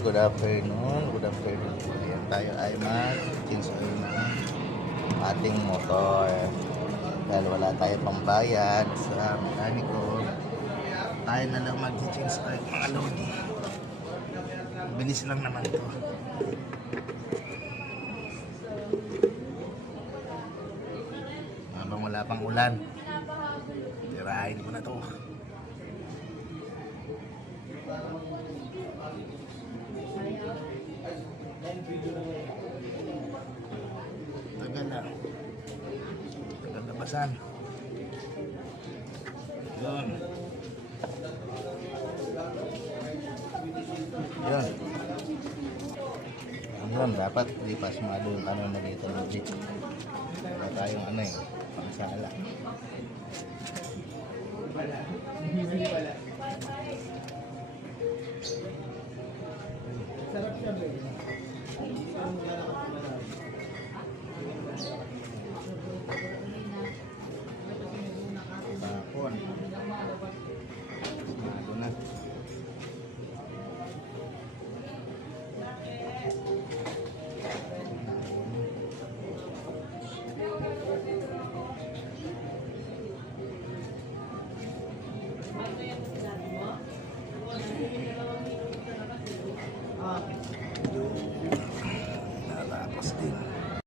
good afternoon, good afternoon. Ayan, tayo ay mag-change oil ng ating motor. Dahil wala tayo pambayad sa mekaniko, tayo na lang mag-change oil mga lodi. Bilis lang naman to. Habang wala pang ulan, tirahin ko na to. Tagal na. Tagal labasan. Yun. Yun. Yun, dapat di pasmado yung ano na dito. Wala tayong ano eh, pangsala. Sarap siya ba? Tapon. Pasmado na.